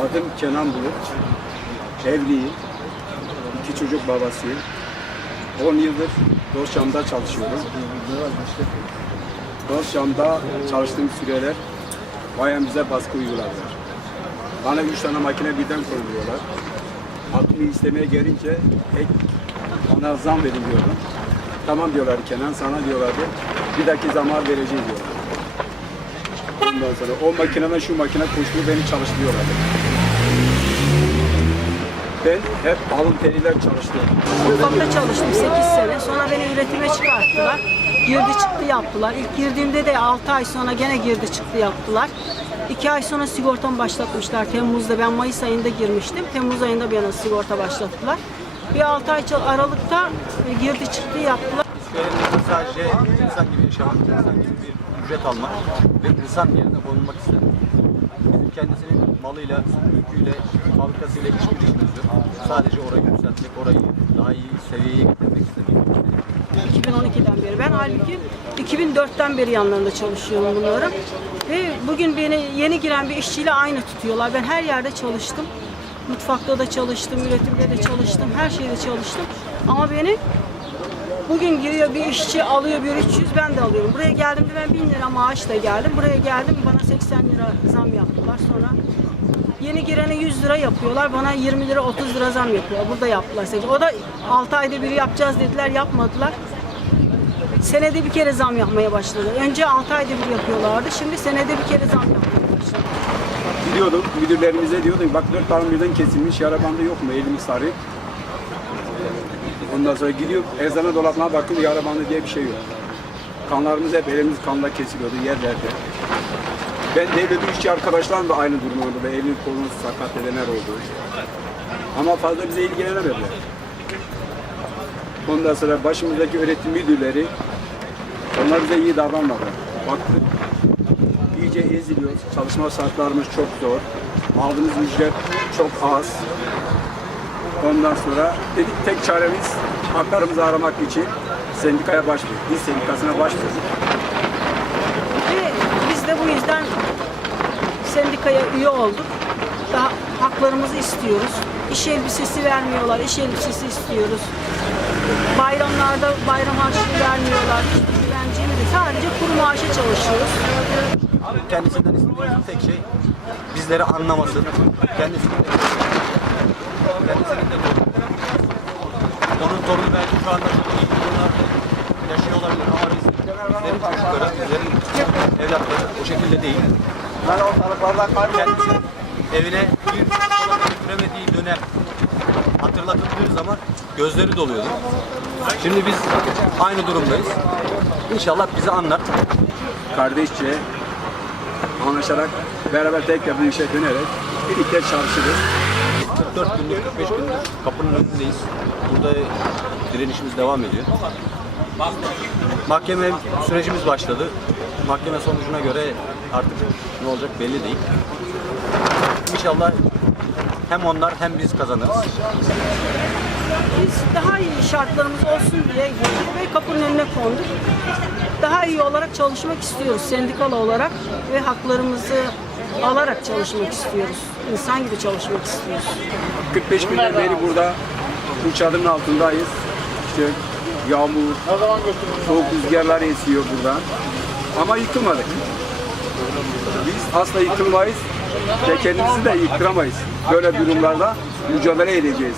Adım Kenan Bulut. Evliyim. İki çocuk babasıyım. 10 yıldır Dosyam'da çalışıyorum. Dosyam'da çalıştığım süreler bayan bize baskı uyguladılar. Bana üç tane makine birden koyuyorlar. Hakkımı istemeye gelince ek bana zam verin diyorum. Tamam diyorlar Kenan sana diyorlardı. Bir dahaki zaman vereceğiz diyorlar. Ondan sonra o makineden şu makine koştuğu beni çalıştırıyorlardı. Ben hep alın teriyle çalıştım. Mutfakta çalıştım 8 sene. Sonra beni üretime çıkarttılar. Girdi çıktı yaptılar. İlk girdiğimde de 6 ay sonra gene girdi çıktı yaptılar. 2 ay sonra sigortamı başlatmışlar Temmuz'da. Ben Mayıs ayında girmiştim. Temmuz ayında bana sigorta başlattılar. Bir 6 ay Aralık'ta e, girdi çıktı yaptılar. Görevimizde sadece insan gibi yaşamak, insan gibi bir ücret almak ve insan yerine konulmak istedim. Kendisinin malıyla, mülküyle, fabrikasıyla hiçbir işimiz yok. Sadece orayı yükseltmek, orayı daha iyi seviyeye getirmek istedim. 2012'den beri. Ben halbuki 2004'ten beri yanlarında çalışıyorum bunların. Ve bugün beni yeni giren bir işçiyle aynı tutuyorlar. Ben her yerde çalıştım. Mutfakta da çalıştım, üretimde de çalıştım, her şeyde çalıştım. Ama beni bugün giriyor bir işçi alıyor bir 300 ben de alıyorum. Buraya geldiğimde ben 1000 lira maaşla geldim. Buraya geldim bana 80 lira zam yaptılar. Sonra yeni girene 100 lira yapıyorlar. Bana 20 lira 30 lira zam yapıyor. Burada yaptılar. O da 6 ayda bir yapacağız dediler yapmadılar. Senede bir kere zam yapmaya başladı. Önce 6 ayda bir yapıyorlardı. Şimdi senede bir kere zam yapmaya başladı. Gidiyordum müdürlerimize diyordum bak dört tane birden kesilmiş yara bandı yok mu elimi sarı. Ondan sonra gidiyor eczane dolabına bakıyor yara bandı diye bir şey yok. Kanlarımız hep elimiz kanla kesiliyordu yerlerde. Ben devlet işçi arkadaşlarım da aynı durum oldu ve elini kolunu sakat edenler oldu. Ama fazla bize ilgilenemediler. Ondan sonra başımızdaki öğretim müdürleri onlar bize iyi davranmadı. Baktık iyice eziliyoruz. Çalışma saatlerimiz çok zor. Aldığımız ücret çok az. Ondan sonra dedik tek çaremiz haklarımızı aramak için sendikaya başvurduk. Biz sendikasına başvurduk. Ve biz de bu yüzden sendikaya üye olduk. Daha haklarımızı istiyoruz. İş elbisesi vermiyorlar. İş elbisesi istiyoruz. Bayramlarda bayram harçlığı vermiyorlar. Güvencemiz. Sadece kuru maaşa çalışıyoruz. Kendisinden istediğimiz tek şey bizleri anlaması, de onun torunu belki şu anda çok iyi durumlarda yaşıyor olabilir ama biz, bizlerin çocukları, bizlerin evlatları o şekilde değil. Kendisi evine bir götüremediği dönem hatırlatıldığı zaman gözleri doluyordu. Şimdi biz aynı durumdayız. İnşallah bizi anlar. Kardeşçe anlaşarak beraber tekrar bir işe dönerek birlikte çalışırız. 44 gündür, 45 gündür kapının önündeyiz. Burada direnişimiz devam ediyor. Mahkeme sürecimiz başladı. Mahkeme sonucuna göre artık ne olacak belli değil. İnşallah hem onlar hem biz kazanırız. Biz daha iyi şartlarımız olsun diye girdik ve kapının önüne konduk. Daha iyi olarak çalışmak istiyoruz sendikalı olarak ve haklarımızı alarak çalışmak istiyoruz. İnsan gibi çalışmak istiyoruz. 45 günden beri burada bu çadırın altındayız. İşte yağmur, soğuk rüzgarlar esiyor buradan. Ama yıkılmadık. Biz asla yıkılmayız ve kendimizi de yıktıramayız. Böyle durumlarda mücadele edeceğiz.